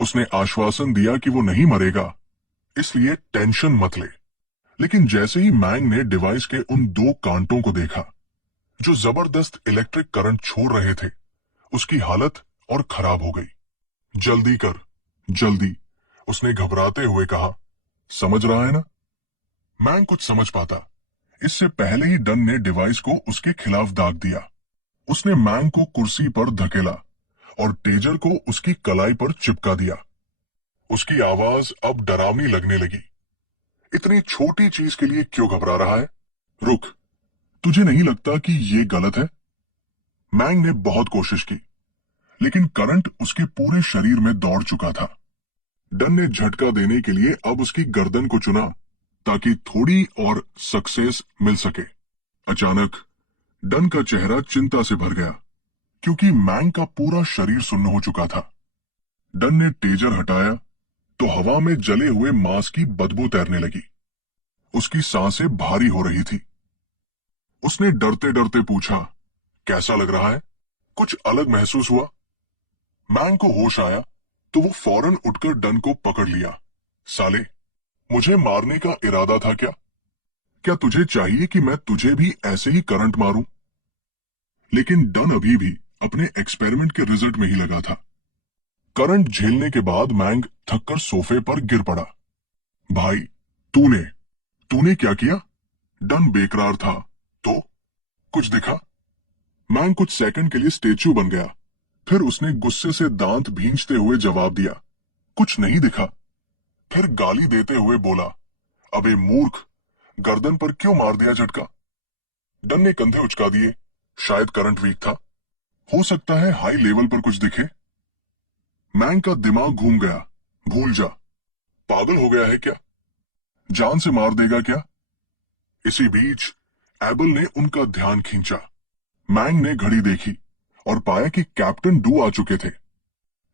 उसने आश्वासन दिया कि वो नहीं मरेगा, इसलिए टेंशन मत ले। लेकिन जैसे ही मैंग ने डिवाइस के उन दो कांटों को देखा जो जबरदस्त इलेक्ट्रिक करंट छोड़ रहे थे, उसकी हालत और खराब हो गई। जल्दी कर, जल्दी, उसने घबराते हुए कहा। समझ रहा है ना? मैंग कुछ समझ पाता। इससे पहले ही डन ने डिवाइस को उसके खिलाफ दाग दिया। उसने मैंग को कुर्सी पर धकेला और टेजर को उसकी कलाई पर चिपका दिया। उसकी आवाज अब डरावनी लगने लगी। इतनी छोटी चीज के लिए क्यों घबरा रहा है? रुक, तुझे नहीं लगता कि ये गलत है? मैंग ने बहुत कोशिश की, लेकिन करंट उसके पूरे शरीर में दौड़ चुका था। डन ने झटका देने के लिए अब उसकी गर्दन को चुना ताकि थोड़ी और सक्सेस मिल सके। अचानक डन का चेहरा चिंता से भर गया, क्योंकि मैंग का पूरा शरीर सुन्न हो चुका था। डन ने टेजर हटाया तो हवा में जले हुए मांस की बदबू तैरने लगी। उसकी सांसें भारी हो रही थी। उसने डरते डरते पूछा, कैसा लग रहा है? कुछ अलग महसूस हुआ? मैंग को होश आया तो वो फौरन उठकर डन को पकड़ लिया। साले, मुझे मारने का इरादा था क्या? क्या तुझे चाहिए कि मैं तुझे भी ऐसे ही करंट मारूं? लेकिन डन अभी भी अपने एक्सपेरिमेंट के रिजल्ट में ही लगा था। करंट झेलने के बाद मैंग थककर सोफे पर गिर पड़ा। भाई, तूने तूने क्या किया? डन बेकरार था। तो कुछ दिखा? मैंग कुछ सेकंड के लिए स्टेच्यू बन गया। फिर उसने गुस्से से दांत भींचते हुए जवाब दिया, कुछ नहीं दिखा। फिर गाली देते हुए बोला, अबे मूर्ख, गर्दन पर क्यों मार दिया झटका? डन ने कंधे उचका दिए। शायद करंट वीक था। हो सकता है हाई लेवल पर कुछ दिखे। मैंग का दिमाग घूम गया। भूल जा। पागल हो गया है क्या? जान से मार देगा क्या? इसी बीच एबल ने उनका ध्यान खींचा। मैंग ने घड़ी देखी और पाया कि कैप्टन डू आ चुके थे।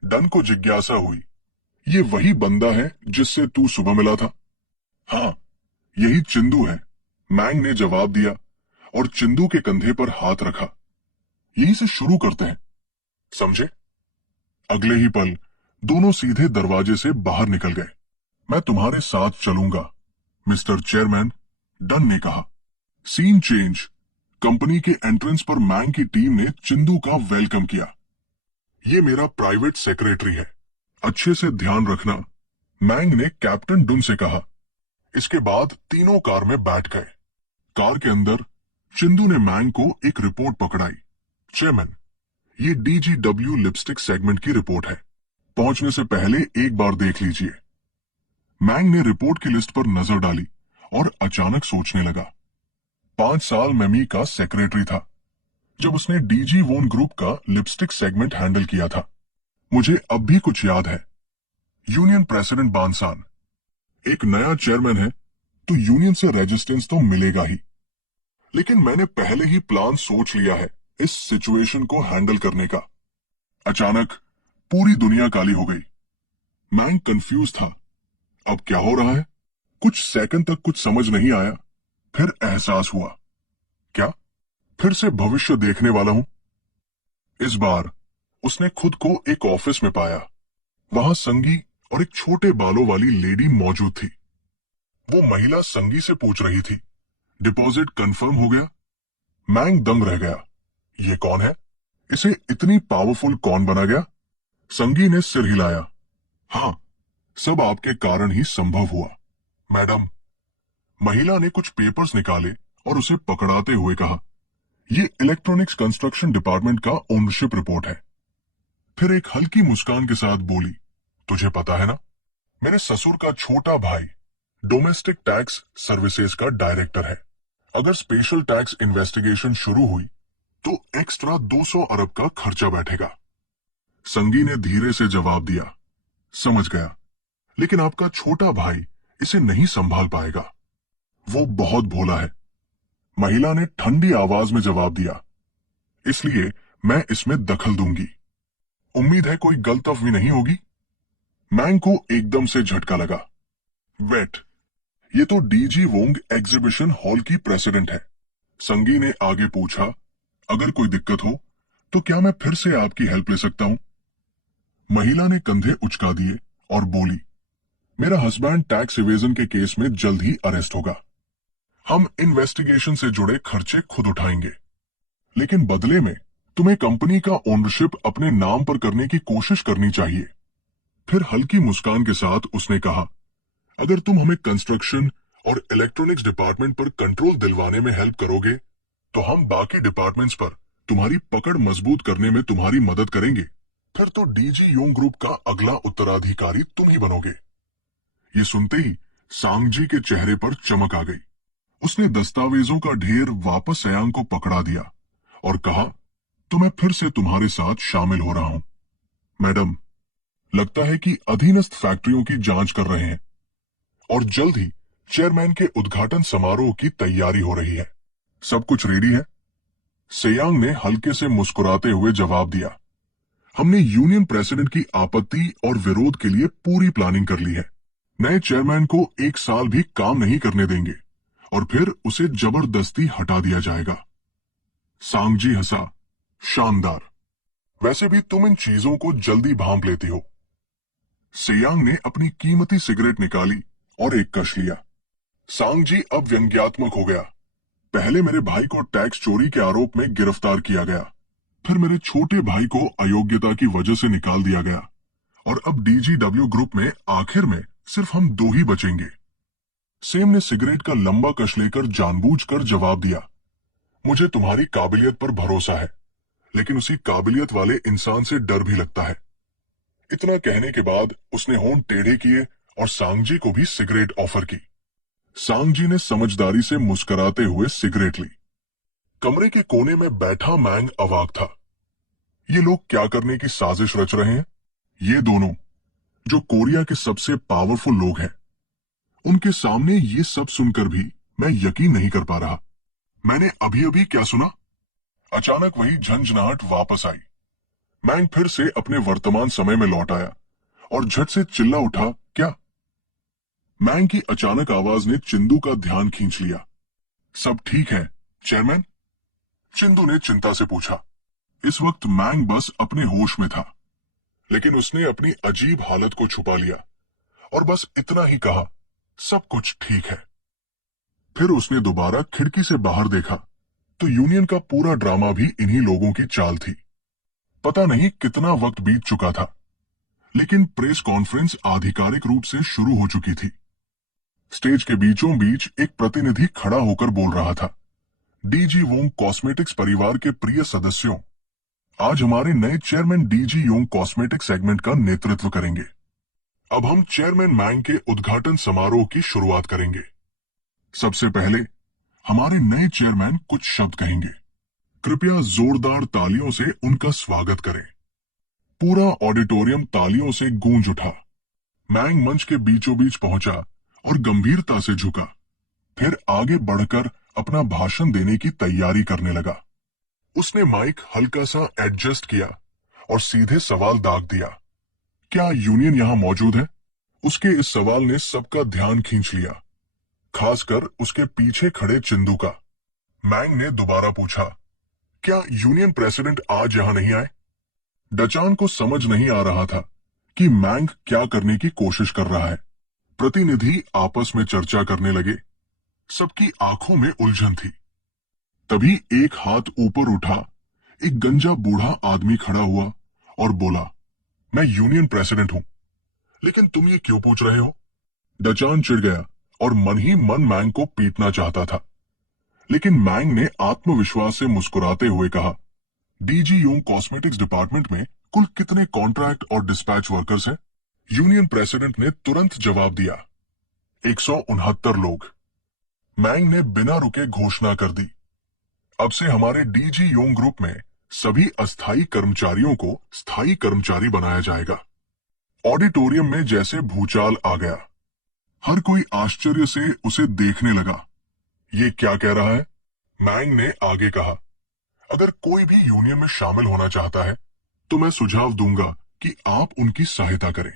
डन को जिज्ञासा हुई, ये वही बंदा है जिससे तू सुबह मिला था? हाँ, यही चिंदू है, मैंग ने जवाब दिया और चिंदू के कंधे पर हाथ रखा। यहीं से शुरू करते हैं, समझे? अगले ही पल दोनों सीधे दरवाजे से बाहर निकल गए। मैं तुम्हारे साथ चलूंगा, मिस्टर चेयरमैन, डन ने कहा। Scene change. कंपनी के एंट्रेंस पर मैंग की टीम ने चिंदू का वेलकम किया। ये मेरा प्राइवेट सेक्रेटरी है, अच्छे से ध्यान रखना, मैंग ने कैप्टन डुन से कहा। इसके बाद तीनों कार में बैठ गए। कार के अंदर चिंदू ने मैंग को एक रिपोर्ट पकड़ाई। चेयरमैन, ये डीजीडब्ल्यू लिपस्टिक सेगमेंट की रिपोर्ट है। पहुंचने से पहले एक बार देख लीजिए। मैंग ने रिपोर्ट की लिस्ट पर नजर डाली और अचानक सोचने लगा। 5 साल मेमी का सेक्रेटरी था जब उसने डीजी वोन ग्रुप का लिपस्टिक सेगमेंट हैंडल किया था। मुझे अब भी कुछ याद है। यूनियन प्रेसिडेंट बानसान, एक नया चेयरमैन है तो यूनियन से रेजिस्टेंस तो मिलेगा ही, लेकिन मैंने पहले ही प्लान सोच लिया है इस सिचुएशन को हैंडल करने का। अचानक पूरी दुनिया काली हो गई। मैंग कंफ्यूज था। अब क्या हो रहा है? कुछ सेकंड तक कुछ समझ नहीं आया। फिर एहसास हुआ, क्या फिर से भविष्य देखने वाला हूं? इस बार उसने खुद को एक ऑफिस में पाया। वहां संगी और एक छोटे बालों वाली लेडी मौजूद थी। वो महिला संगी से पूछ रही थी, डिपॉजिट कंफर्म हो गया? मैंग दंग रह गया। ये कौन है? इसे इतनी पावरफुल कौन बना गया? संगी ने सिर हिलाया। हाँ, सब आपके कारण ही संभव हुआ, मैडम। महिला ने कुछ पेपर्स निकाले और उसे पकड़ाते हुए कहा, ये इलेक्ट्रॉनिक्स कंस्ट्रक्शन डिपार्टमेंट का ओनरशिप रिपोर्ट है। फिर एक हल्की मुस्कान के साथ बोली, तुझे पता है ना, मेरे ससुर का छोटा भाई डोमेस्टिक टैक्स सर्विसेज का डायरेक्टर है। अगर स्पेशल टैक्स इन्वेस्टिगेशन शुरू हुई तो एक्स्ट्रा 200 अरब का खर्चा बैठेगा। संगी ने धीरे से जवाब दिया, समझ गया, लेकिन आपका छोटा भाई इसे नहीं संभाल पाएगा। वो बहुत भोला है, महिला ने ठंडी आवाज में जवाब दिया, इसलिए मैं इसमें दखल दूंगी। उम्मीद है कोई गलतफहमी नहीं होगी। मैंग को एकदम से झटका लगा। वेट, ये तो डीजी वोंग एग्जीबिशन हॉल की प्रेसिडेंट है। संगी ने आगे पूछा, अगर कोई दिक्कत हो तो क्या मैं फिर से आपकी हेल्प ले सकता हूं? महिला ने कंधे उचका दिए और बोली, मेरा हस्बैंड टैक्स इवेजन के केस में जल्द ही अरेस्ट होगा। हम इन्वेस्टिगेशन से जुड़े खर्चे खुद उठाएंगे, लेकिन बदले में तुम्हें कंपनी का ओनरशिप अपने नाम पर करने की कोशिश करनी चाहिए। फिर हल्की मुस्कान के साथ उसने कहा, अगर तुम हमें कंस्ट्रक्शन और इलेक्ट्रॉनिक्स डिपार्टमेंट पर कंट्रोल दिलवाने में हेल्प करोगे तो हम बाकी डिपार्टमेंट्स पर तुम्हारी पकड़ मजबूत करने में तुम्हारी मदद करेंगे। फिर तो डीजी योंग ग्रुप का अगला उत्तराधिकारी तुम ही बनोगे। ये सुनते ही सांगजी के चेहरे पर चमक आ गई। उसने दस्तावेजों का ढेर वापस सयांग को पकड़ा दिया और कहा, तो मैं फिर से तुम्हारे साथ शामिल हो रहा हूं। मैडम, लगता है कि अधीनस्थ फैक्ट्रियों की जांच कर रहे हैं और जल्द ही चेयरमैन के उद्घाटन समारोह की तैयारी हो रही है। सब कुछ रेडी है? सेयांग ने हल्के से मुस्कुराते हुए जवाब दिया, हमने यूनियन प्रेसिडेंट की आपत्ति और विरोध के लिए पूरी प्लानिंग कर ली है। नए चेयरमैन को 1 साल भी काम नहीं करने देंगे और फिर उसे जबरदस्ती हटा दिया जाएगा। सांगजी हंसा, शानदार। वैसे भी तुम इन चीजों को जल्दी भांप लेती हो। सेयांग ने अपनी कीमती सिगरेट निकाली और एक कश लिया। सांगजी अब व्यंग्यात्मक हो गया। पहले मेरे भाई को टैक्स चोरी के आरोप में गिरफ्तार किया गया, फिर मेरे छोटे भाई को अयोग्यता की वजह से निकाल दिया गया और अब डीजीडब्ल्यू ग्रुप में आखिर में सिर्फ हम 2 ही बचेंगे। सेम ने सिगरेट का लंबा कश लेकर जानबूझकर जवाब दिया, मुझे तुम्हारी काबिलियत पर भरोसा है, लेकिन उसी काबिलियत वाले इंसान से डर भी लगता है। इतना कहने के बाद उसने होंठ टेढ़े किए और सांगजी को भी सिगरेट ऑफर की। सांगजी ने समझदारी से मुस्कुराते हुए सिगरेट ली। कमरे के कोने में बैठा मैंग अवाक था। ये लोग क्या करने की साजिश रच रहे हैं? ये दोनों, जो कोरिया के सबसे पावरफुल लोग हैं, उनके सामने ये सब सुनकर भी मैं यकीन नहीं कर पा रहा। मैंने अभी अभी क्या सुना? अचानक वही झंझनाहट वापस आई। मैंग फिर से अपने वर्तमान समय में लौट आया और झट से चिल्ला उठा, क्या? मैंग की अचानक आवाज ने चिंदू का ध्यान खींच लिया। सब ठीक है चेयरमैन? चिंदू ने चिंता से पूछा। इस वक्त मैंग बस अपने होश में था, लेकिन उसने अपनी अजीब हालत को छुपा लिया और बस इतना ही कहा, सब कुछ ठीक है। फिर उसने दोबारा खिड़की से बाहर देखा तो यूनियन का पूरा ड्रामा भी इन्हीं लोगों की चाल थी। पता नहीं कितना वक्त बीत चुका था, लेकिन प्रेस कॉन्फ्रेंस आधिकारिक रूप से शुरू हो चुकी थी। स्टेज के बीचों बीच एक प्रतिनिधि खड़ा होकर बोल रहा था, डीजी वोंग कॉस्मेटिक्स परिवार के प्रिय सदस्यों, आज हमारे नए chairman DG Yong cosmetic segment का नेतृत्व करेंगे। अब हम चेयरमैन मैंग के उद्घाटन समारोह की शुरुआत करेंगे। सबसे पहले हमारे नए चेयरमैन कुछ शब्द कहेंगे। कृपया जोरदार तालियों से उनका स्वागत करें। पूरा ऑडिटोरियम तालियों से गूंज उठा। मैंग मंच के बीचों बीच पहुंचा और गंभीरता से झुका, फिर आगे बढ़कर अपना भाषण देने की तैयारी करने लगा। उसने माइक हल्का सा एडजस्ट किया और सीधे सवाल दाग दिया, क्या यूनियन यहां मौजूद है? उसके इस सवाल ने सबका ध्यान खींच लिया, खासकर उसके पीछे खड़े चिंदू का। मैंग ने दोबारा पूछा, क्या यूनियन प्रेसिडेंट आज यहां नहीं आए? डचान को समझ नहीं आ रहा था कि मैंग क्या करने की कोशिश कर रहा है। प्रतिनिधि आपस में चर्चा करने लगे। सबकी आंखों में उलझन थी। तभी एक हाथ ऊपर उठा, एक गंजा बूढ़ा आदमी खड़ा हुआ और बोला, मैं यूनियन प्रेसिडेंट हूं, लेकिन तुम ये क्यों पूछ रहे हो? डचान चिढ़ गया और मन ही मन मैंग को पीटना चाहता था, लेकिन मैंग ने आत्मविश्वास से मुस्कुराते हुए कहा, डीजी योंग कॉस्मेटिक्स डिपार्टमेंट में कुल कितने कॉन्ट्रैक्ट और डिस्पैच वर्कर्स हैं? यूनियन प्रेसिडेंट ने तुरंत जवाब दिया, 169 लोग। मैंग ने बिना रुके घोषणा कर दी, अब से हमारे डीजी योंग ग्रुप में सभी अस्थायी कर्मचारियों को स्थायी कर्मचारी बनाया जाएगा। ऑडिटोरियम में जैसे भूचाल आ गया। हर कोई आश्चर्य से उसे देखने लगा। ये क्या कह रहा है? मैंग ने आगे कहा, अगर कोई भी यूनियन में शामिल होना चाहता है तो मैं सुझाव दूंगा कि आप उनकी सहायता करें।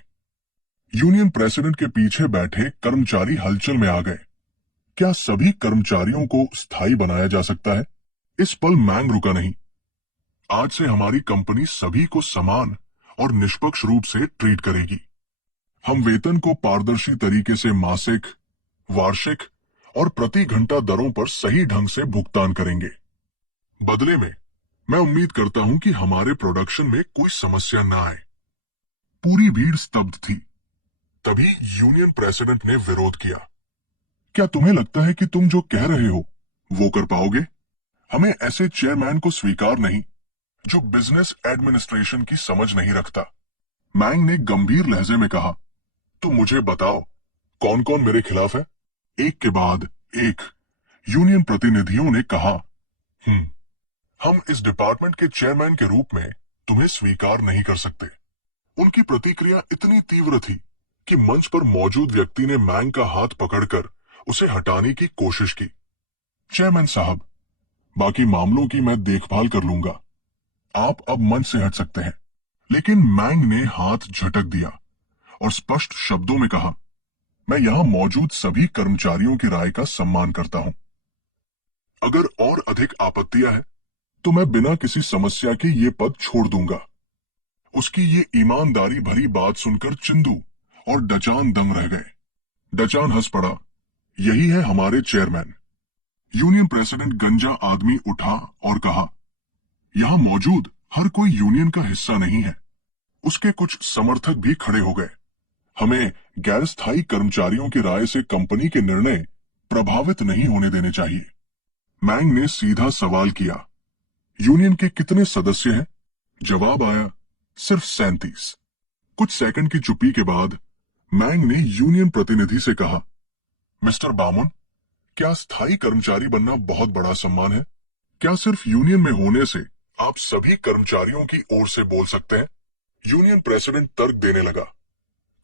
यूनियन प्रेसिडेंट के पीछे बैठे कर्मचारी हलचल में आ गए। क्या सभी कर्मचारियों को स्थायी बनाया जा सकता है? इस पल मैंग रुका नहीं। आज से हमारी कंपनी सभी को समान और निष्पक्ष रूप से ट्रीट करेगी। हम वेतन को पारदर्शी तरीके से मासिक, वार्षिक और प्रति घंटा दरों पर सही ढंग से भुगतान करेंगे। बदले में मैं उम्मीद करता हूं कि हमारे प्रोडक्शन में कोई समस्या ना आए। पूरी भीड़ स्तब्ध थी। तभी यूनियन प्रेसिडेंट ने विरोध किया। क्या तुम्हें लगता है कि तुम जो कह रहे हो वो कर पाओगे? हमें ऐसे चेयरमैन को स्वीकार नहीं जो बिजनेस एडमिनिस्ट्रेशन की समझ नहीं रखता। मैंग ने गंभीर लहजे में कहा, तो मुझे बताओ कौन कौन मेरे खिलाफ है? एक के बाद एक यूनियन प्रतिनिधियों ने कहा, हम इस डिपार्टमेंट के चेयरमैन के रूप में तुम्हें स्वीकार नहीं कर सकते। उनकी प्रतिक्रिया इतनी तीव्र थी कि मंच पर मौजूद व्यक्ति ने मैंग का हाथ पकड़कर उसे हटाने की कोशिश की। चेयरमैन साहब, बाकी मामलों की मैं देखभाल कर लूंगा, आप अब मंच से हट सकते हैं। लेकिन मैंग ने हाथ झटक दिया और स्पष्ट शब्दों में कहा, मैं यहां मौजूद सभी कर्मचारियों की राय का सम्मान करता हूं। अगर और अधिक आपत्तियां हैं तो मैं बिना किसी समस्या के ये पद छोड़ दूंगा। उसकी ये ईमानदारी भरी बात सुनकर चिंदू और डचान दंग रह गए। डचान हंस पड़ा, यही है हमारे चेयरमैन। यूनियन प्रेसिडेंट गंजा आदमी उठा और कहा, यहां मौजूद हर कोई यूनियन का हिस्सा नहीं है। उसके कुछ समर्थक भी खड़े हो गए। हमें गैर स्थायी कर्मचारियों की राय से कंपनी के निर्णय प्रभावित नहीं होने देने चाहिए। मैंग ने सीधा सवाल किया, यूनियन के कितने सदस्य हैं? जवाब आया, सिर्फ 37। कुछ सेकंड की चुप्पी के बाद मैंग ने यूनियन प्रतिनिधि से कहा, मिस्टर बामुन, क्या स्थायी कर्मचारी बनना बहुत बड़ा सम्मान है? क्या सिर्फ यूनियन में होने से आप सभी कर्मचारियों की ओर से बोल सकते हैं? यूनियन प्रेसिडेंट तर्क देने लगा,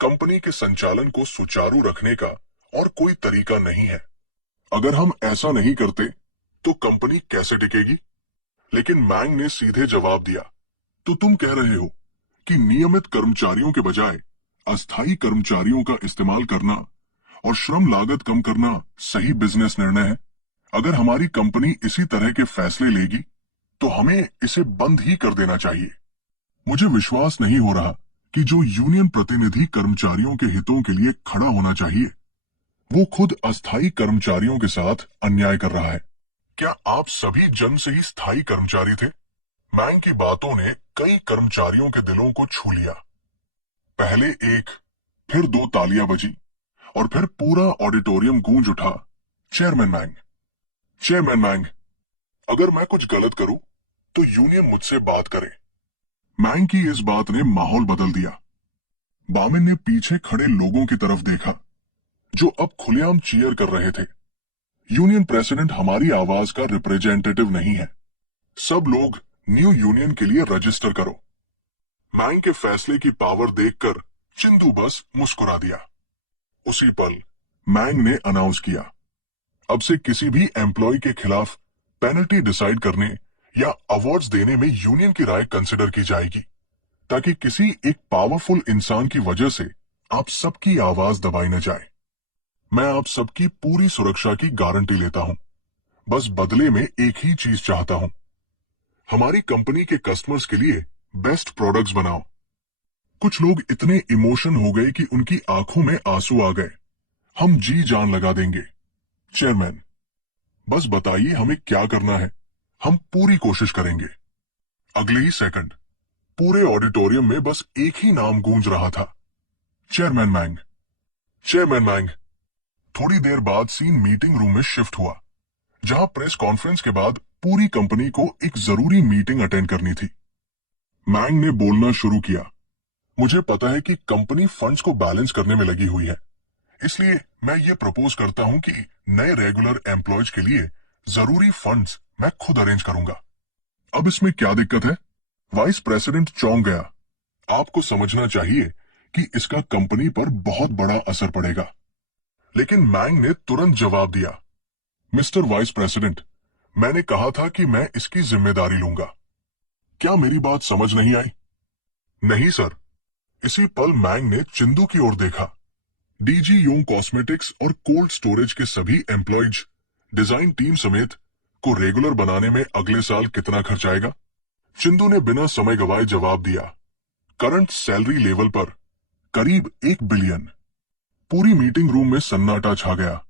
कंपनी के संचालन को सुचारू रखने का और कोई तरीका नहीं है। अगर हम ऐसा नहीं करते तो कंपनी कैसे टिकेगी? लेकिन मैंग ने सीधे जवाब दिया, तो तुम कह रहे हो कि नियमित कर्मचारियों के बजाय अस्थायी कर्मचारियों का इस्तेमाल करना और श्रम लागत कम करना सही बिजनेस निर्णय है? अगर हमारी कंपनी इसी तरह के फैसले लेगी तो हमें इसे बंद ही कर देना चाहिए। मुझे विश्वास नहीं हो रहा कि जो यूनियन प्रतिनिधि कर्मचारियों के हितों के लिए खड़ा होना चाहिए वो खुद अस्थायी कर्मचारियों के साथ अन्याय कर रहा है। क्या आप सभी जन्म से ही स्थायी कर्मचारी थे? मैंग की बातों ने कई कर्मचारियों के दिलों को छू लिया। पहले एक, फिर 2 तालियां बजी और फिर पूरा ऑडिटोरियम गूंज उठा, चेयरमैन मैंग, चेयरमैन मैंग, अगर मैं कुछ गलत करूं तो यूनियन मुझसे बात करे। मैंग की इस बात ने माहौल बदल दिया। बामिन ने पीछे खड़े लोगों की तरफ देखा जो अब खुलेआम चीयर कर रहे थे। यूनियन प्रेसिडेंट हमारी आवाज का रिप्रेजेंटेटिव नहीं है। सब लोग न्यू यूनियन के लिए रजिस्टर करो। मैंग के फैसले की पावर देखकर चिंदू बस मुस्कुरा दिया। उसी पल मैंग ने अनाउंस किया, अब से किसी भी एम्प्लॉय के खिलाफ पेनल्टी डिसाइड करने या अवार्ड्स देने में यूनियन की राय कंसिडर की जाएगी, ताकि किसी एक पावरफुल इंसान की वजह से आप सबकी आवाज दबाई न जाए। मैं आप सबकी पूरी सुरक्षा की गारंटी लेता हूं। बस बदले में एक ही चीज चाहता हूं, हमारी कंपनी के कस्टमर्स के लिए बेस्ट प्रोडक्ट्स बनाओ। कुछ लोग इतने इमोशन हो गए कि उनकी आंखों में आंसू आ गए। हम जी जान लगा देंगे। चेयरमैन, बस बताइए हमें क्या करना है, हम पूरी कोशिश करेंगे। अगले ही सेकंड पूरे ऑडिटोरियम में बस एक ही नाम गूंज रहा था, चेयरमैन मैंग, चेयरमैन मैंग। थोड़ी देर बाद सीन मीटिंग रूम में शिफ्ट हुआ, जहां प्रेस कॉन्फ्रेंस के बाद पूरी कंपनी को एक जरूरी मीटिंग अटेंड करनी थी। मैंग ने बोलना शुरू किया, मुझे पता है कि कंपनी फंड्स को बैलेंस करने में लगी हुई है, इसलिए मैं ये प्रपोज करता हूं कि नए रेगुलर एम्प्लॉयज के लिए जरूरी फंड्स मैं खुद अरेंज करूंगा। अब इसमें क्या दिक्कत है? वाइस प्रेसिडेंट चौंक गया। आपको समझना चाहिए कि इसका कंपनी पर बहुत बड़ा असर पड़ेगा। लेकिन मैंग ने तुरंत जवाब दिया, मिस्टर वाइस प्रेसिडेंट, मैंने कहा था कि मैं इसकी जिम्मेदारी लूंगा। क्या मेरी बात समझ नहीं आई? नहीं सर। इसी पल मैंग ने चिंदू की ओर देखा। डीजी योंग कॉस्मेटिक्स और कोल्ड स्टोरेज के सभी एम्प्लॉयज, डिजाइन टीम समेत को रेगुलर बनाने में अगले साल कितना खर्च आएगा? चिंदू ने बिना समय गवाए जवाब दिया, करंट सैलरी लेवल पर करीब 1 बिलियन। पूरी मीटिंग रूम में सन्नाटा छा गया।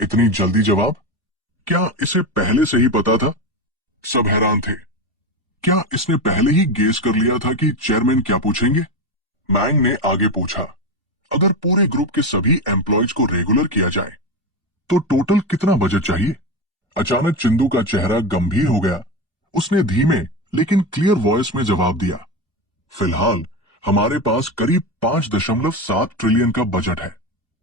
इतनी जल्दी जवाब? क्या इसे पहले से ही पता था? सब हैरान थे। क्या इसने पहले ही गेस कर लिया था कि चेयरमैन क्या पूछेंगे? मैंग ने आगे पूछा, अगर पूरे ग्रुप के सभी एम्प्लॉयज को रेगुलर किया जाए तो टोटल कितना बजट चाहिए? अचानक चिंदू का चेहरा गंभीर हो गया। उसने धीमे लेकिन क्लियर वॉइस में जवाब दिया, फिलहाल हमारे पास करीब 5.7 ट्रिलियन का बजट है,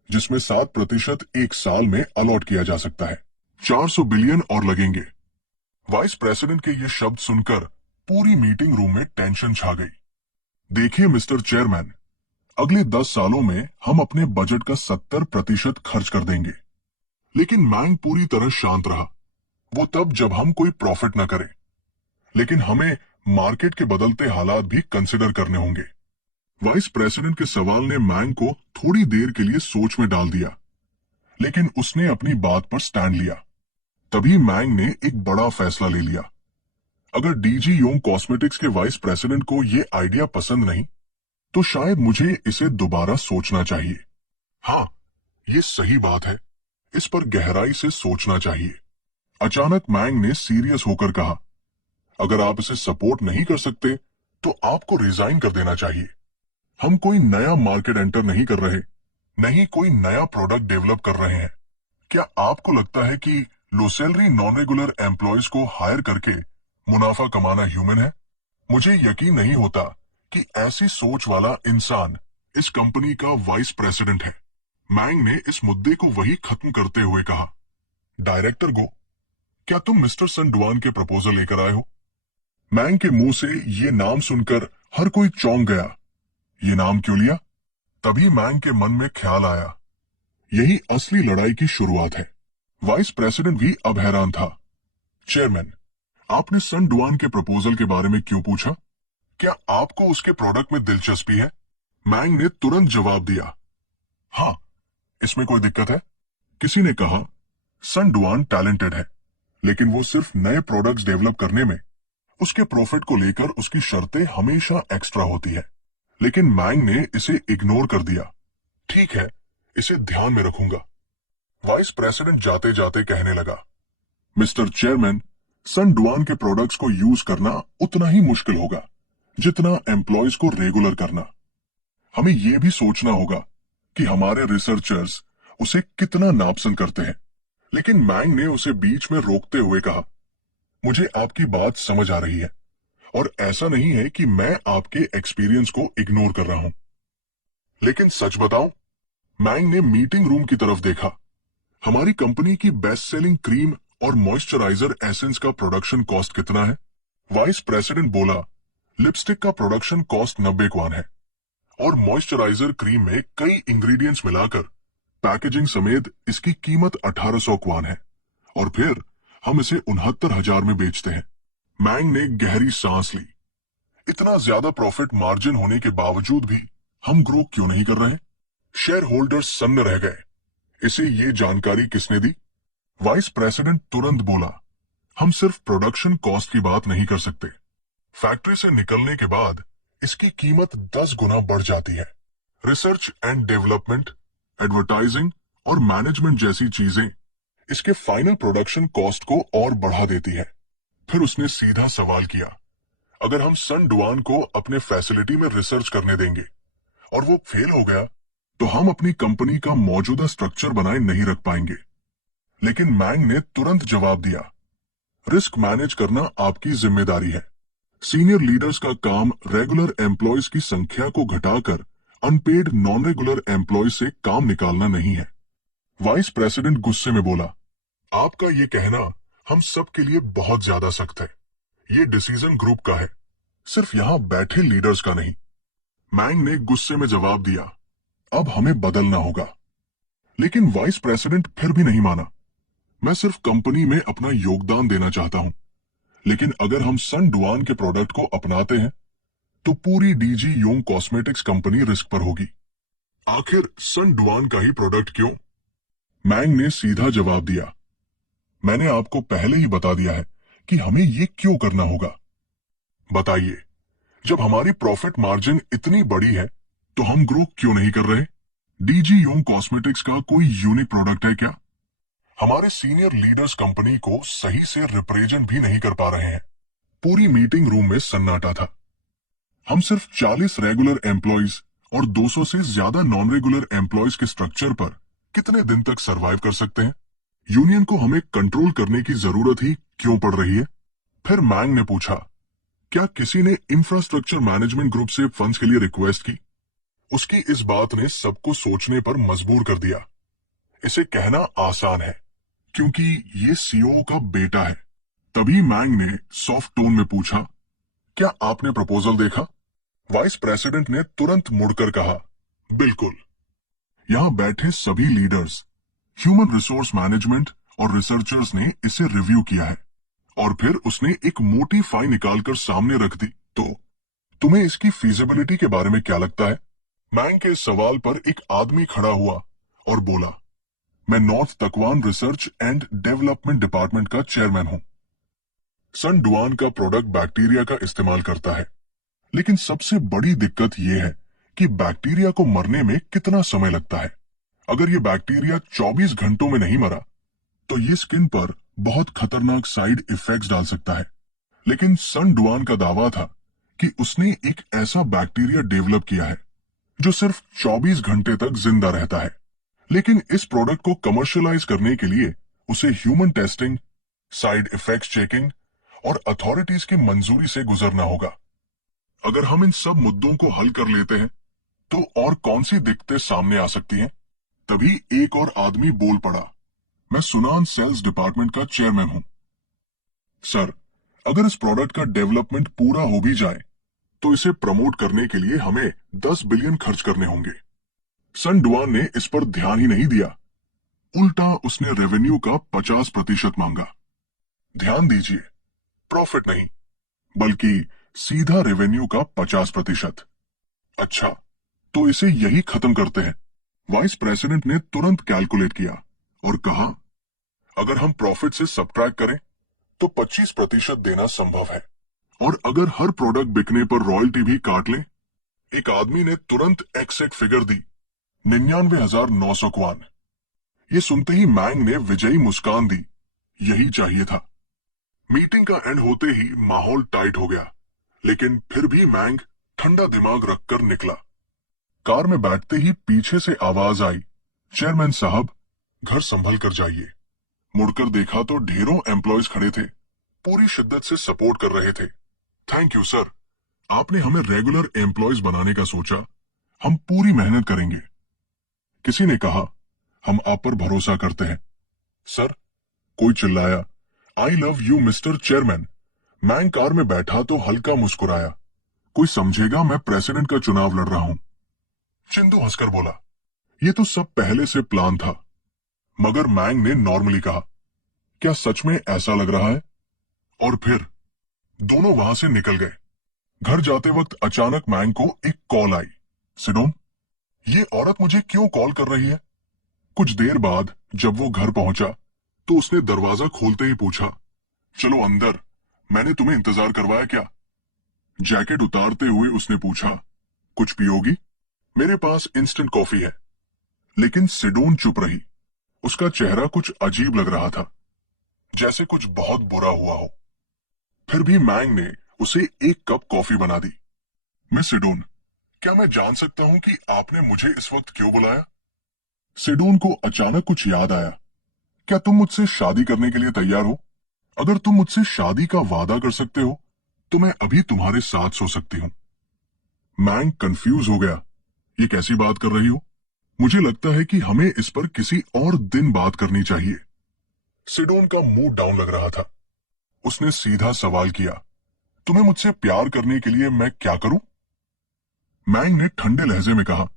जिसमें 7% एक साल में अलॉट किया जा सकता है। 400 बिलियन और लगेंगे। वाइस प्रेसिडेंट के ये शब्द सुनकर पूरी मीटिंग रूम में टेंशन छा गई। देखिए मिस्टर चेयरमैन, अगले 10 सालों में हम अपने बजट का 70% खर्च कर देंगे। लेकिन मैंग पूरी तरह शांत रहा। वो तब जब हम कोई प्रॉफिट ना करें। लेकिन हमें मार्केट के बदलते हालात भी कंसिडर करने होंगे। वाइस प्रेसिडेंट के सवाल ने मैंग को थोड़ी देर के लिए सोच में डाल दिया, लेकिन उसने अपनी बात पर स्टैंड लिया। तभी मैंग ने एक बड़ा फैसला ले लिया। अगर डीजी योंग कॉस्मेटिक्स के वाइस प्रेसिडेंट को यह आइडिया पसंद नहीं, तो शायद मुझे इसे दोबारा सोचना चाहिए। हाँ, ये सही बात है। इस पर गहराई से सोचना चाहिए। अचानक मैंग ने सीरियस होकर कहा, अगर आप इसे सपोर्ट नहीं कर सकते तो आपको रिजाइन कर देना चाहिए। हम कोई नया मार्केट एंटर नहीं कर रहे, नहीं कोई नया प्रोडक्ट डेवलप कर रहे हैं। क्या आपको लगता है कि लो सैलरी नॉन रेगुलर एम्प्लॉयज को हायर करके मुनाफा कमाना ह्यूमन है? मुझे यकीन नहीं होता कि ऐसी सोच वाला इंसान इस कंपनी का वाइस प्रेसिडेंट है। मैंग ने इस मुद्दे को वही खत्म करते हुए कहा, डायरेक्टर गो, क्या तुम मिस्टर सन डुआन के प्रपोजल लेकर आए हो? मैंग के मुंह से ये नाम सुनकर हर कोई चौंक गया। ये नाम क्यों लिया? तभी मैंग के मन में ख्याल आया, यही असली लड़ाई की शुरुआत है। वाइस प्रेसिडेंट भी अब हैरान था। चेयरमैन, आपने सन डुआन के प्रपोजल के बारे में क्यों पूछा? क्या आपको उसके प्रोडक्ट में दिलचस्पी है? मैंग ने तुरंत जवाब दिया, हाँ, इसमें कोई दिक्कत है? किसी ने कहा, सन डुआन टैलेंटेड है, लेकिन वो सिर्फ नए प्रोडक्ट्स डेवलप करने में, उसके प्रॉफिट को लेकर उसकी शर्तें हमेशा एक्स्ट्रा होती है। लेकिन मैंग ने इसे इग्नोर कर दिया। ठीक है, इसे ध्यान में रखूंगा। वाइस प्रेसिडेंट जाते जाते कहने लगा, मिस्टर चेयरमैन, सन डुआन के प्रोडक्ट्स को यूज करना उतना ही मुश्किल होगा जितना एम्प्लॉयज को रेगुलर करना। हमें यह भी सोचना होगा कि हमारे रिसर्चर्स उसे कितना नापसंद करते हैं। लेकिन मैंग ने उसे बीच में रोकते हुए कहा, मुझे आपकी बात समझ आ रही है और ऐसा नहीं है कि मैं आपके एक्सपीरियंस को इग्नोर कर रहा हूं। लेकिन सच बताऊं, मैंग ने मीटिंग रूम की तरफ देखा। हमारी कंपनी की बेस्ट सेलिंग क्रीम और मॉइस्चराइजर एसेंस का प्रोडक्शन कॉस्ट कितना है? वाइस प्रेसिडेंट बोला, लिपस्टिक का प्रोडक्शन कॉस्ट 90 क्वान है और मॉइस्चराइजर क्रीम में कई इंग्रेडिएंट्स मिलाकर पैकेजिंग समेत इसकी कीमत 1800 क्वान है और फिर हम इसे 69,000 में बेचते हैं। मैंग ने गहरी सांस ली। इतना ज्यादा प्रॉफिट मार्जिन होने के बावजूद भी हम ग्रो क्यों नहीं कर रहे? शेयर होल्डर्स सन्न रह गए। इसे ये जानकारी किसने दी? वाइस प्रेसिडेंट तुरंत बोला, हम सिर्फ प्रोडक्शन कॉस्ट की बात नहीं कर सकते। फैक्ट्री से निकलने के बाद इसकी कीमत 10 गुना बढ़ जाती है। रिसर्च एंड डेवलपमेंट, एडवर्टाइजिंग और मैनेजमेंट जैसी चीजें इसके फाइनल प्रोडक्शन कॉस्ट को और बढ़ा देती है। फिर उसने सीधा सवाल किया, अगर हम सन डुआन को अपने फैसिलिटी में रिसर्च करने देंगे और वो फेल हो गया, तो हम अपनी कंपनी का मौजूदा स्ट्रक्चर बनाए नहीं रख पाएंगे। लेकिन मैंग ने तुरंत जवाब दिया, रिस्क मैनेज करना आपकी जिम्मेदारी है। सीनियर लीडर्स का काम रेगुलर एम्प्लॉयज की संख्या को घटाकर अनपेड नॉन रेगुलर एम्प्लॉयज से काम निकालना नहीं है। वाइस प्रेसिडेंट गुस्से में बोला, आपका ये कहना हम सब के लिए बहुत ज्यादा सख्त है। ये डिसीजन ग्रुप का है, सिर्फ यहां बैठे लीडर्स का नहीं। मैंग ने गुस्से में जवाब दिया, अब हमें बदलना होगा। लेकिन वाइस प्रेसिडेंट फिर भी नहीं माना। मैं सिर्फ कंपनी में अपना योगदान देना चाहता हूं। लेकिन अगर हम सन डुआन के प्रोडक्ट को अपनाते हैं तो पूरी DG Yong cosmetics company risk पर होगी। आखिर सन डुआन का ही प्रोडक्ट क्यों? मैंग ने सीधा जवाब दिया, मैंने आपको पहले ही बता दिया है कि हमें ये क्यों करना होगा। बताइए, जब हमारी प्रॉफिट मार्जिन इतनी बड़ी है तो हम ग्रो क्यों नहीं कर रहे? डीजी योंग कॉस्मेटिक्स का कोई यूनिक प्रोडक्ट है क्या? हमारे सीनियर लीडर्स कंपनी को सही से रिप्रेजेंट भी नहीं कर पा रहे हैं। पूरी मीटिंग रूम में सन्नाटा था। हम सिर्फ 40 रेगुलर एम्प्लॉइज और 200 से ज्यादा नॉन रेगुलर एम्प्लॉइज के स्ट्रक्चर पर कितने दिन तक सरवाइव कर सकते हैं? यूनियन को हमें कंट्रोल करने की जरूरत ही क्यों पड़ रही है? फिर मैंग ने पूछा, क्या किसी ने इंफ्रास्ट्रक्चर मैनेजमेंट ग्रुप से फंड्स के लिए रिक्वेस्ट की? उसकी इस बात ने सबको सोचने पर मजबूर कर दिया। इसे कहना आसान है क्योंकि ये सीईओ का बेटा है। तभी मैंग ने सॉफ्ट टोन में पूछा, क्या आपने प्रपोजल देखा? वाइस प्रेसिडेंट ने तुरंत मुड़कर कहा, बिल्कुल। यहां बैठे सभी लीडर्स, ह्यूमन रिसोर्स मैनेजमेंट और रिसर्चर्स ने इसे रिव्यू किया है और फिर उसने एक मोटी फाइल निकालकर सामने रख दी। तो तुम्हें इसकी फीजिबिलिटी के बारे में क्या लगता है? मैंग के सवाल पर एक आदमी खड़ा हुआ और बोला, मैं नॉर्थ तकवान रिसर्च एंड डेवलपमेंट डिपार्टमेंट का चेयरमैन हूं। सन डुआन का प्रोडक्ट बैक्टीरिया का इस्तेमाल करता है, लेकिन सबसे बड़ी दिक्कत यह है कि बैक्टीरिया को मरने में कितना समय लगता है। अगर यह बैक्टीरिया 24 घंटों में नहीं मरा तो ये स्किन पर बहुत खतरनाक साइड इफेक्ट्स डाल सकता है। लेकिन सन डुआन का दावा था कि उसने एक ऐसा बैक्टीरिया डेवलप किया है जो सिर्फ 24 घंटे तक जिंदा रहता है। लेकिन इस प्रोडक्ट को कमर्शियलाइज करने के लिए उसे human testing, side effects checking और अथॉरिटीज की मंजूरी से गुजरना होगा। अगर हम इन सब मुद्दों को हल कर लेते हैं तो और कौन सी दिक्कतें सामने आ सकती हैं? तभी एक और आदमी बोल पड़ा, मैं सुनान सेल्स डिपार्टमेंट का चेयरमैन हूं। सर, अगर इस प्रोडक्ट का डेवलपमेंट पूरा हो भी जाए तो इसे प्रमोट करने के लिए हमें 10 बिलियन खर्च करने होंगे। सन डुआन ने इस पर ध्यान ही नहीं दिया, उल्टा उसने रेवेन्यू का 50% मांगा। ध्यान दीजिए, प्रॉफिट नहीं बल्कि सीधा रेवेन्यू का 50%। अच्छा, तो इसे यही खत्म करते हैं। वाइस प्रेसिडेंट ने तुरंत कैलकुलेट किया और कहा, अगर हम प्रॉफिट से सब्ट्रैक्ट करें तो 25% देना संभव है, और अगर हर प्रोडक्ट बिकने पर रॉयल्टी भी काट लें। एक आदमी ने तुरंत एक्सैक्ट फिगर दी, 99,900 क्वान। ये सुनते ही मैंग ने विजयी मुस्कान दी। यही चाहिए था। मीटिंग का एंड होते ही माहौल टाइट हो गया, लेकिन फिर भी मैंग ठंडा दिमाग रखकर निकला। कार में बैठते ही पीछे से आवाज आई, चेयरमैन साहब, घर संभल कर जाइए। मुड़कर देखा तो ढेरों एम्प्लॉयज खड़े थे, पूरी शिद्दत से सपोर्ट कर रहे थे। थैंक यू सर, आपने हमें रेगुलर एम्प्लॉयज बनाने का सोचा। हम पूरी मेहनत करेंगे। किसी ने कहा, हम आप पर भरोसा करते हैं। सर, कोई चिल्लाया, I love you mister chairman. मैंग कार में बैठा तो हल्का मुस्कुराया। कोई समझेगा मैं प्रेसिडेंट का चुनाव लड़ रहा हूं। चिंदू हंसकर बोला, यह तो सब पहले से प्लान था। मगर मैंग ने नॉर्मली कहा, क्या सच में ऐसा लग रहा है? और फिर दोनों वहां से निकल गए। घर जाते वक्त अचानक मैंग को एक कॉल आई। सिडोन, ये औरत मुझे क्यों कॉल कर रही है? कुछ देर बाद जब वो घर पहुंचा तो उसने दरवाजा खोलते ही पूछा, चलो अंदर, मैंने तुम्हें इंतजार करवाया क्या? जैकेट उतारते हुए उसने पूछा, कुछ पियोगी? मेरे पास इंस्टेंट कॉफी है। लेकिन सिडोन चुप रही। उसका चेहरा कुछ अजीब लग रहा था, जैसे कुछ बहुत बुरा हुआ हो। फिर भी मैंग ने उसे एक कप कॉफी बना दी। मिस सिडोन, क्या मैं जान सकता हूं कि आपने मुझे इस वक्त क्यों बुलाया? सिडोन को अचानक कुछ याद आया। क्या तुम मुझसे शादी करने के लिए तैयार हो? अगर तुम मुझसे शादी का वादा कर सकते हो तो मैं अभी तुम्हारे साथ सो सकती हूं। मैंग कंफ्यूज हो गया। ये कैसी बात कर रही हो? मुझे लगता है कि हमें इस पर किसी और दिन बात करनी चाहिए। सिडोन का मूड डाउन लग रहा था। उसने सीधा सवाल किया, तुम्हें मुझसे प्यार करने के लिए मैं क्या करूं? मैंग ने ठंडे लहजे में कहा,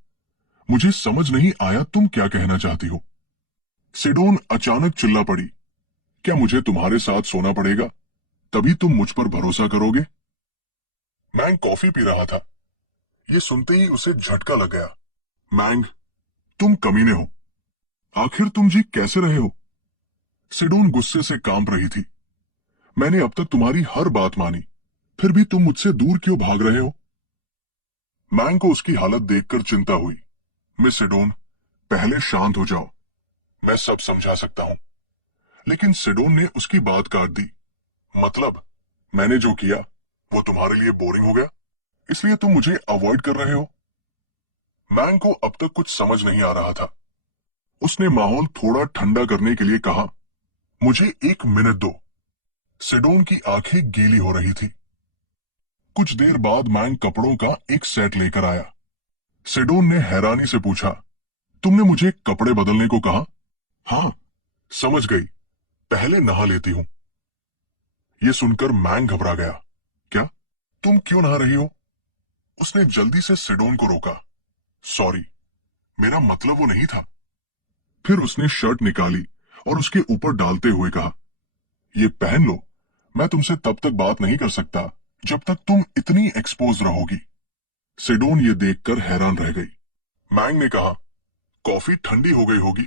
मुझे समझ नहीं आया तुम क्या कहना चाहती हो। सिडोन अचानक चिल्ला पड़ी, क्या मुझे तुम्हारे साथ सोना पड़ेगा तभी तुम मुझ पर भरोसा करोगे? मैंग कॉफी पी रहा था। ये सुनते ही उसे झटका लग गया। मैंग, तुम कमीने हो। आखिर तुम जी कैसे रहे हो? सिडोन गुस्से से कांप रही थी। मैंने अब तक तुम्हारी हर बात मानी, फिर भी तुम मुझसे दूर क्यों भाग रहे हो? मैंग को उसकी हालत देखकर चिंता हुई। मिस सिडोन, पहले शांत हो जाओ, मैं सब समझा सकता हूं। लेकिन सिडोन ने उसकी बात काट दी। मतलब, मैंने जो किया वो तुम्हारे लिए बोरिंग हो गया, इसलिए तुम मुझे अवॉइड कर रहे हो? मैंग को अब तक कुछ समझ नहीं आ रहा था। उसने माहौल थोड़ा ठंडा करने के लिए कहा, मुझे 1 मिनट दो। सिडोन की आंखें गीली हो रही थी। कुछ देर बाद मैंग कपड़ों का एक सेट लेकर आया। सिडोन ने हैरानी से पूछा, तुमने मुझे कपड़े बदलने को कहा? हाँ, समझ गई, पहले नहा लेती हूं। यह सुनकर मैंग घबरा गया। क्या? तुम क्यों नहा रही हो? उसने जल्दी से सिडोन को रोका। सॉरी, मेरा मतलब वो नहीं था। फिर उसने शर्ट निकाली और उसके ऊपर डालते हुए कहा, ये पहन लो, मैं तुमसे तब तक बात नहीं कर सकता जब तक तुम इतनी एक्सपोज रहोगी। सिडोन ये देखकर हैरान रह गई। मैंग ने कहा, कॉफी ठंडी हो गई होगी,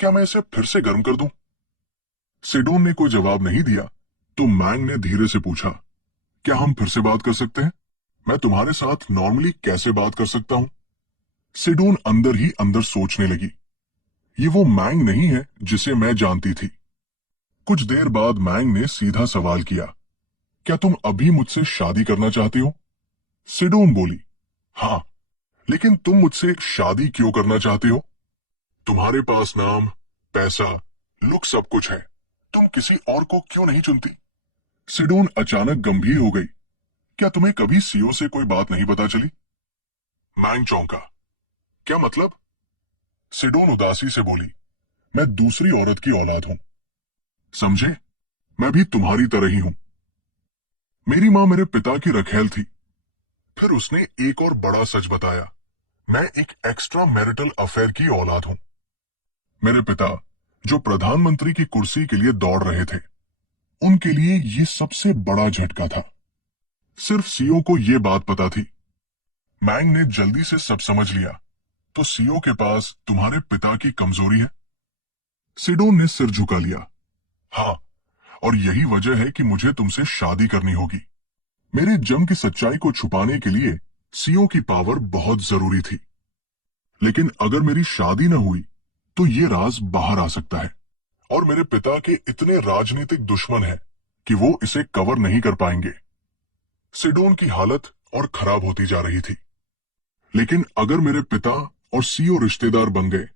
क्या मैं इसे फिर से गर्म कर दूं? सिडोन ने कोई जवाब नहीं दिया तो मैंग ने धीरे से पूछा, क्या हम फिर से बात कर सकते हैं? मैं तुम्हारे साथ नॉर्मली कैसे बात कर सकता हूं? सिडोन अंदर ही अंदर सोचने लगी, ये वो मैंग नहीं है जिसे मैं जानती थी। कुछ देर बाद मैंग ने सीधा सवाल किया, क्या तुम अभी मुझसे शादी करना चाहते हो? सिडोन बोली, हाँ, लेकिन तुम मुझसे शादी क्यों करना चाहते हो? तुम्हारे पास नाम, पैसा, लुक सब कुछ है, तुम किसी और को क्यों नहीं चुनती? सिडोन अचानक गंभीर हो गई, क्या तुम्हें कभी सीओ से कोई बात नहीं पता चली? मैंग चौंका, क्या मतलब? सिडोन उदासी से बोली, मैं दूसरी औरत की औलाद हूं, समझे? मैं भी तुम्हारी तरह ही हूं। मेरी मां मेरे पिता की रखेल थी। फिर उसने एक और बड़ा सच बताया, मैं एक एक्स्ट्रा मैरिटल अफेयर की औलाद हूं। मेरे पिता, जो प्रधानमंत्री की कुर्सी के लिए दौड़ रहे थे, उनके लिए यह सबसे बड़ा झटका था। सिर्फ सीओ को यह बात पता थी। मैंग ने जल्दी से सब समझ लिया, तो सीओ के पास तुम्हारे पिता की कमजोरी है? सिडोन ने सिर झुका लिया, हाँ, और यही वजह है कि मुझे तुमसे शादी करनी होगी। मेरे जम की सच्चाई को छुपाने के लिए सीओ की पावर बहुत जरूरी थी। लेकिन अगर मेरी शादी न हुई तो ये राज बाहर आ सकता है, और मेरे पिता के इतने राजनीतिक दुश्मन हैं कि वो इसे कवर नहीं कर पाएंगे। सिडोन की हालत और खराब होती जा रही थी। लेकिन अगर मेरे पिता और सीओ रिश्तेदार बन गए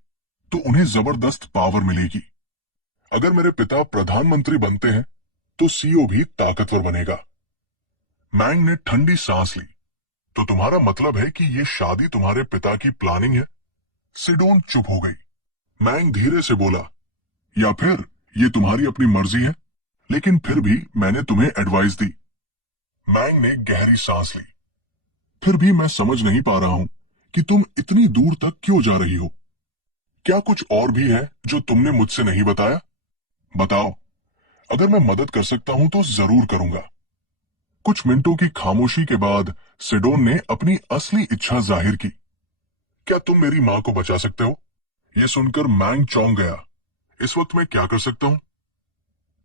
तो उन्हें जबरदस्त पावर मिलेगी। अगर मेरे पिता प्रधानमंत्री बनते हैं तो सीओ भी ताकतवर बनेगा। मैंग ने ठंडी सांस ली, तो तुम्हारा मतलब है कि यह शादी तुम्हारे पिता की प्लानिंग है? सिडोन चुप हो गई। मैंग धीरे से बोला, या फिर ये तुम्हारी अपनी मर्जी है, लेकिन फिर भी मैंने तुम्हें एडवाइस दी। मैंग ने गहरी सांस ली। फिर भी मैं समझ नहीं पा रहा हूं कि तुम इतनी दूर तक क्यों जा रही हो। क्या कुछ और भी है जो तुमने मुझसे नहीं बताया? बताओ, अगर मैं मदद कर सकता हूं तो जरूर करूंगा। कुछ मिनटों की खामोशी के बाद सिडोन ने अपनी असली इच्छा जाहिर की, क्या तुम मेरी मां को बचा सकते हो? यह सुनकर मैंग चौंक गया, इस वक्त मैं क्या कर सकता हूं?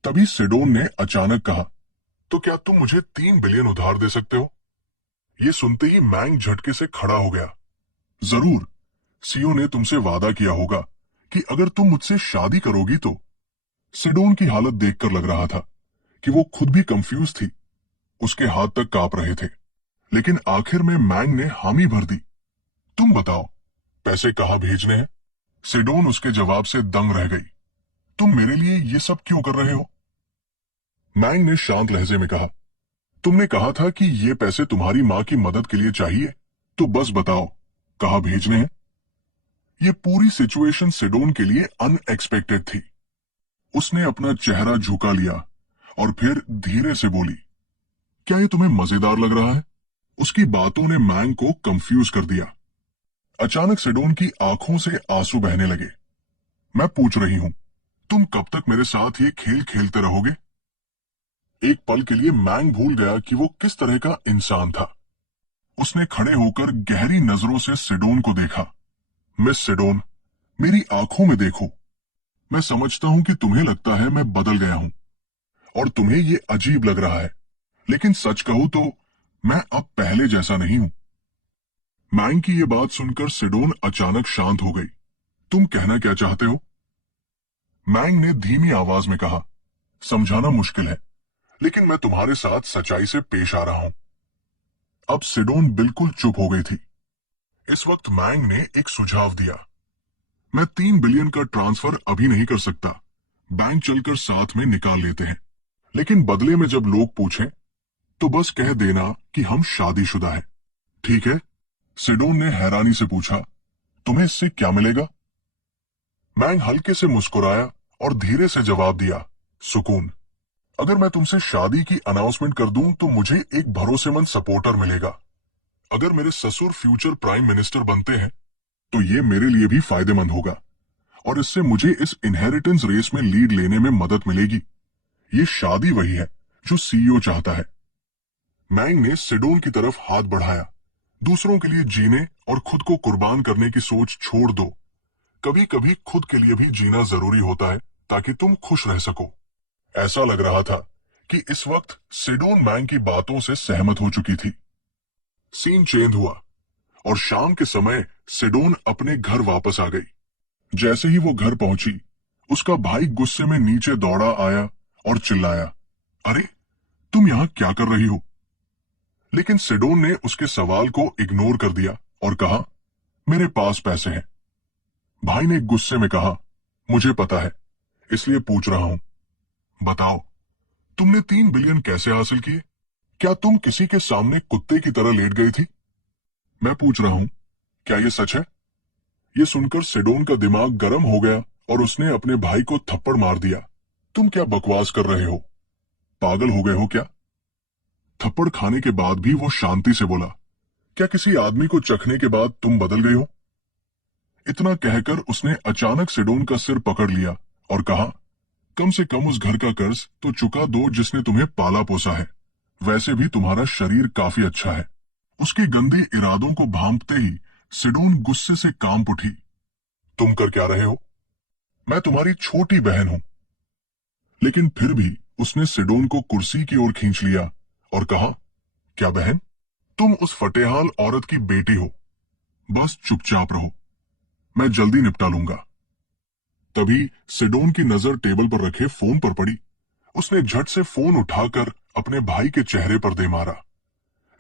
तभी सिडोन ने अचानक कहा, तो क्या तुम मुझे 3 बिलियन उधार दे सकते हो? यह सुनते ही मैंग झटके से खड़ा हो गया। जरूर, सीओ ने तुमसे वादा किया होगा कि अगर तुम मुझसे शादी करोगी तो। सिडोन की हालत देखकर लग रहा था कि वो खुद भी कंफ्यूज थी। उसके हाथ तक कांप रहे थे। लेकिन आखिर में मैंग ने हामी भर दी, तुम बताओ, पैसे कहां भेजने हैं? सिडोन उसके जवाब से दंग रह गई। तुम मेरे लिए ये सब क्यों कर रहे हो? मैंग ने शांत लहजे में कहा, तुमने कहा था कि ये पैसे तुम्हारी मां की मदद के लिए चाहिए, तो बस बताओ, कहां भेजने हैं? ये पूरी सिचुएशन सिडोन के लिए अनएक्सपेक्टेड थी। उसने अपना चेहरा झुका लिया और फिर धीरे से बोली, क्या ये तुम्हें मजेदार लग रहा है? उसकी बातों ने मैंग को कंफ्यूज कर दिया। अचानक सिडोन की आंखों से आंसू बहने लगे। मैं पूछ रही हूं, तुम कब तक मेरे साथ ये खेल खेलते रहोगे? एक पल के लिए मैंग भूल गया कि वो किस तरह का इंसान था। उसने खड़े होकर गहरी नजरों से सिडोन को देखा। मिस सिडोन, मेरी आंखों में देखो। मैं समझता हूं कि तुम्हें लगता है मैं बदल गया हूं और तुम्हें ये अजीब लग रहा है, लेकिन सच कहूं तो मैं अब पहले जैसा नहीं हूं। मैंग की ये बात सुनकर सिडोन अचानक शांत हो गई। तुम कहना क्या चाहते हो? मैंग ने धीमी आवाज में कहा, समझाना मुश्किल है, लेकिन मैं तुम्हारे साथ सच्चाई से पेश आ रहा हूं। अब सिडोन बिल्कुल चुप हो गई थी। इस वक्त मैंग ने एक सुझाव दिया। मैं 3 बिलियन का ट्रांसफर अभी नहीं कर सकता, बैंक चलकर साथ में निकाल लेते हैं, लेकिन बदले में जब लोग पूछें तो बस कह देना कि हम शादीशुदा हैं। ठीक है? सिडोन ने हैरानी से पूछा, तुम्हें इससे क्या मिलेगा? मैंग हल्के से मुस्कुराया और धीरे से जवाब दिया, सुकून। अगर मैं तुमसे शादी की अनाउंसमेंट कर दूं तो मुझे एक भरोसेमंद सपोर्टर मिलेगा। अगर मेरे ससुर फ्यूचर प्राइम मिनिस्टर बनते हैं तो ये मेरे लिए भी फायदेमंद होगा, और इससे मुझे इस इनहेरिटेंस रेस में लीड लेने में मदद मिलेगी। ये शादी वही है जो सीईओ चाहता है। मैंग ने सिडोन की तरफ हाथ बढ़ाया। दूसरों के लिए जीने और खुद को कुर्बान करने की सोच छोड़ दो। कभी कभी खुद के लिए भी जीना जरूरी होता है ताकि तुम खुश रह सको। ऐसा लग रहा था कि इस वक्त सिडोन मैंग की बातों से सहमत हो चुकी थी। सीन चेंज हुआ और शाम के समय सिडोन अपने घर वापस आ गई। जैसे ही वो घर पहुंची, उसका भाई गुस्से में नीचे दौड़ा आया और चिल्लाया, अरे तुम यहां क्या कर रही हो? लेकिन सिडोन ने उसके सवाल को इग्नोर कर दिया और कहा, मेरे पास पैसे हैं। भाई ने गुस्से में कहा, मुझे पता है, इसलिए पूछ रहा हूं। बताओ, तुमने 3 बिलियन कैसे हासिल किए? क्या तुम किसी के सामने कुत्ते की तरह लेट गई थी? मैं पूछ रहा हूं, क्या यह सच है? यह सुनकर सिडोन का दिमाग गर्म हो गया और उसने अपने भाई को थप्पड़ मार दिया। तुम क्या बकवास कर रहे हो? पागल हो गए हो क्या? थप्पड़ खाने के बाद भी वो शांति से बोला, क्या किसी आदमी को चखने के बाद तुम बदल गए हो? इतना कहकर उसने अचानक सिडोन का सिर पकड़ लिया और कहा, कम से कम उस घर का कर्ज तो चुका दो जिसने तुम्हें पाला पोसा है। वैसे भी तुम्हारा शरीर काफी अच्छा है। उसके गंदे इरादों को भांपते ही सिडोन गुस्से से कांप उठी। तुम कर क्या रहे हो? मैं तुम्हारी छोटी बहन हूं। लेकिन फिर भी उसने सिडोन को कुर्सी की ओर खींच लिया और कहा, क्या बहन? तुम उस फटेहाल औरत की बेटी हो। बस चुपचाप रहो, मैं जल्दी निपटा लूंगा। तभी सिडोन की नजर टेबल पर रखे फोन पर पड़ी। उसने झट से फोन उठाकर अपने भाई के चेहरे पर दे मारा,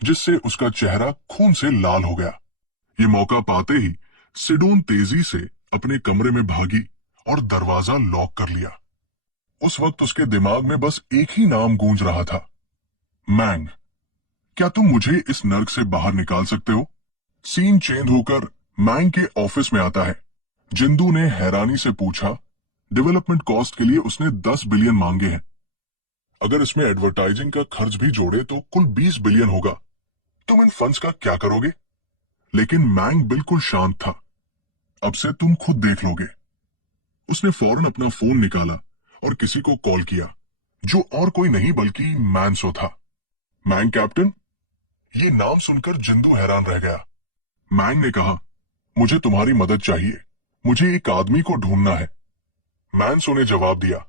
जिससे उसका चेहरा खून से लाल हो गया। ये मौका पाते ही सिडोन तेजी से अपने कमरे में भागी और दरवाजा लॉक कर लिया। उस वक्त उसके दिमाग में बस एक ही नाम गूंज रहा था, मैंग। क्या तुम मुझे इस नर्क से बाहर निकाल सकते हो? सीन चेंज होकर मैंग के ऑफिस में आता है। जिंदू ने हैरानी से पूछा, डेवलपमेंट कॉस्ट के लिए उसने 10 बिलियन मांगे हैं। अगर इसमें एडवर्टाइजिंग का खर्च भी जोड़े तो कुल 20 बिलियन होगा। तुम इन फंड्स का क्या करोगे? लेकिन मैंग बिल्कुल शांत था। अब से तुम खुद देख लोगे। उसने फौरन अपना फोन निकाला और किसी को कॉल किया, जो और कोई नहीं बल्कि मैनसो था। मैंग कैप्टन? ये नाम सुनकर जिंदू हैरान रह गया। मैंग ने कहा, मुझे तुम्हारी मदद चाहिए। मुझे एक आदमी को ढूंढना है। मैनसो ने जवाब दिया,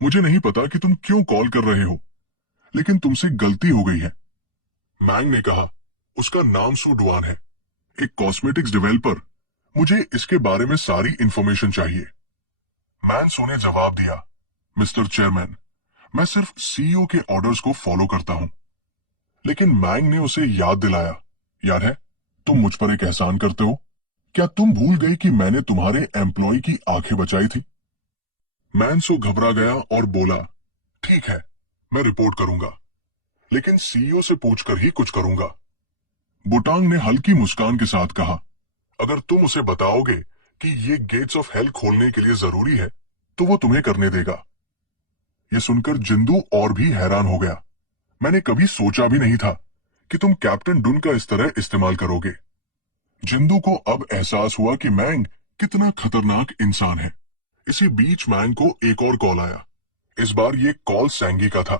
मुझे नहीं पता कि तुम क्यों कॉल कर रहे हो, लेकिन तुमसे गलती हो गई है। मैंग ने कहा, उसका नाम सू डुआन है, एक कॉस्मेटिक्स डेवलपर। मुझे इसके बारे में सारी इंफॉर्मेशन चाहिए। मैनसो ने जवाब दिया, मिस्टर चेयरमैन, मैं सिर्फ सीईओ के ऑर्डर्स को फॉलो करता हूं। लेकिन मैंग ने उसे याद दिलाया, याद है, तुम मुझ पर एक एहसान करते हो। क्या तुम भूल गई कि मैंने तुम्हारे एम्प्लॉय की आंखें बचाई थी? मैनसो घबरा गया और बोला, ठीक है, मैं रिपोर्ट करूंगा, लेकिन सीईओ से पूछकर ही कुछ करूंगा। बुटांग ने हल्की मुस्कान के साथ कहा, अगर तुम उसे बताओगे कि ये गेट्स ऑफ हेल खोलने के लिए जरूरी है तो वो तुम्हें करने देगा। यह सुनकर जिंदू और भी हैरान हो गया। मैंने कभी सोचा भी नहीं था कि तुम कैप्टन डुन का इस तरह इस्तेमाल करोगे। जिंदू को अब एहसास हुआ कि मैंग कितना खतरनाक इंसान है। इसी बीच मैंग को एक और कॉल आया। इस बार ये कॉल सैंगी का था।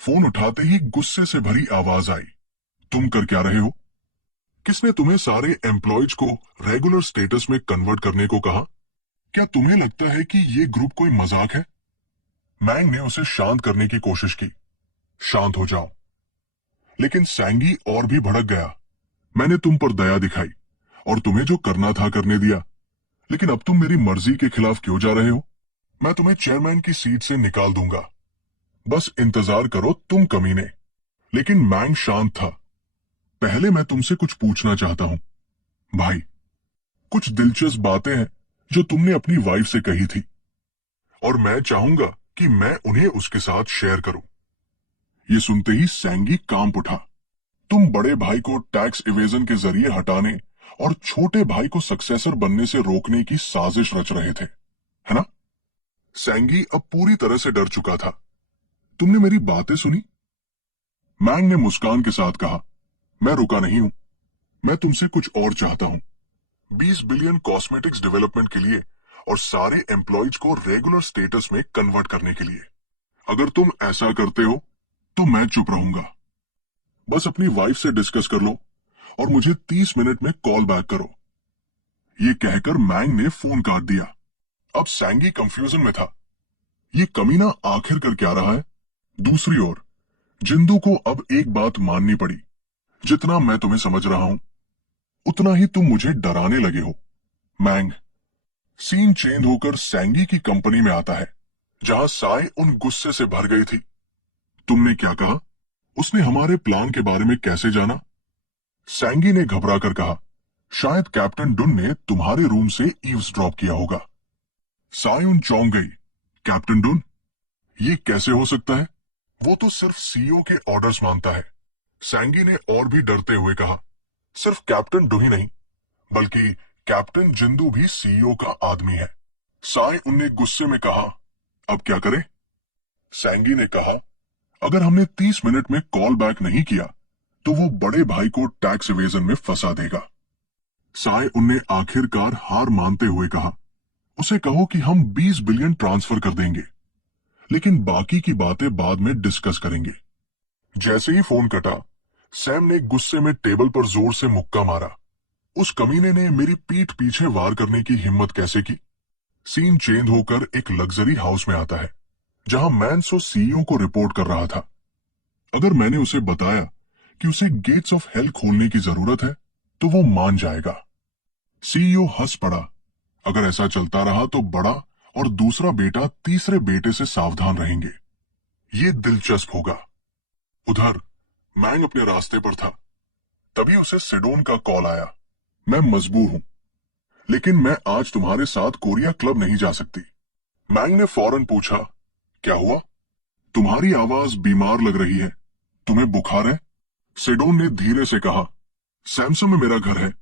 फोन उठाते ही गुस्से से भरी आवाज आई, तुम कर क्या रहे हो? किसने तुम्हें सारे एम्प्लॉयज को रेगुलर स्टेटस में कन्वर्ट करने को कहा? क्या तुम्हें लगता है कि ये ग्रुप कोई मजाक है? मैंग ने उसे शांत करने की कोशिश की, शांत हो जाओ। लेकिन सैंगी और भी भड़क गया। मैंने तुम पर दया दिखाई और तुम्हें जो करना था करने दिया, लेकिन अब तुम मेरी मर्जी के खिलाफ क्यों जा रहे हो? मैं तुम्हें चेयरमैन की सीट से निकाल दूंगा। बस इंतजार करो तुम कमीने। लेकिन मैंग शांत था। पहले मैं तुमसे कुछ पूछना चाहता हूं भाई। कुछ दिलचस्प बातें हैं जो तुमने अपनी वाइफ से कही थी, और मैं चाहूंगा कि मैं उन्हें उसके साथ शेयर करूं। ये सुनते ही सैंगी कांप उठा। तुम बड़े भाई को टैक्स इवेजन के जरिए हटाने और छोटे भाई को सक्सेसर बनने से रोकने की साजिश रच रहे थे, है ना? सैंगी अब पूरी तरह से डर चुका था। तुमने मेरी बातें सुनी? मैंग ने मुस्कान के साथ कहा। मैं रुका नहीं हूं। मैं तुमसे कुछ और चाहता हूं। 20 बिलियन कॉस्मेटिक्स डेवलपमेंट के लिए और सारे एम्प्लॉयज को रेगुलर स्टेटस में कन्वर्ट करने के लिए। अगर तुम ऐसा करते हो तो मैं चुप रहूंगा। बस अपनी वाइफ से डिस्कस कर लो और मुझे 30 मिनट में कॉल बैक करो। ये कहकर मैंग ने फोन काट दिया। अब सैंगी कंफ्यूजन में था। ये कमीना आखिर कर क्या रहा है? दूसरी ओर जिंदू को अब एक बात माननी पड़ी। जितना मैं तुम्हें समझ रहा हूं, उतना ही तुम मुझे डराने लगे हो। मैंग। सीन चेंज होकर सैंगी की कंपनी में आता है, जहां साय उन गुस्से से भर गई थी। तुमने क्या कहा? उसने हमारे प्लान के बारे में कैसे जाना? सैंगी ने घबरा कर कहा, शायद कैप्टन डुन ने तुम्हारे रूम से ईव्सड्रॉप किया होगा। सायुन चौंक गई। कैप्टन डुन? ये कैसे हो सकता है? वो तो सिर्फ सीईओ के ऑर्डर्स मानता है। सैंगी ने और भी डरते हुए कहा, सिर्फ कैप्टन डू ही नहीं, बल्कि कैप्टन जिंदू भी सीईओ का आदमी है। साय उनने गुस्से में कहा, अब क्या करें? सैंगी ने कहा, अगर हमने 30 मिनट में कॉल बैक नहीं किया तो वो बड़े भाई को टैक्स इवेजन में फंसा देगा। साय उनने आखिरकार हार मानते हुए कहा, उसे कहो कि हम 20 बिलियन ट्रांसफर कर देंगे, लेकिन बाकी की बातें बाद में डिस्कस करेंगे। जैसे ही फोन कटा, सैम ने गुस्से में टेबल पर जोर से मुक्का मारा। उस कमीने ने मेरी पीठ पीछे वार करने की हिम्मत कैसे की? सीन चेंज होकर एक लग्जरी हाउस में आता है, जहां मैनसो सीईओ को रिपोर्ट कर रहा था। अगर मैंने उसे बताया कि उसे गेट्स ऑफ हेल खोलने की जरूरत है, तो वो मान जाएगा। सीईओ हंस पड़ा। अगर ऐसा चलता रहा तो बड़ा और दूसरा बेटा तीसरे बेटे से सावधान रहेंगे। ये दिलचस्प होगा। उधर मैंग अपने रास्ते पर था। तभी उसे सिडोन का कॉल आया। मैं मजबूर हूं, लेकिन मैं आज तुम्हारे साथ कोरिया क्लब नहीं जा सकती। मैंग ने फौरन पूछा, क्या हुआ? तुम्हारी आवाज बीमार लग रही है। तुम्हें बुखार है? सिडोन ने धीरे से कहा, सैमसंग में मेरा घर है,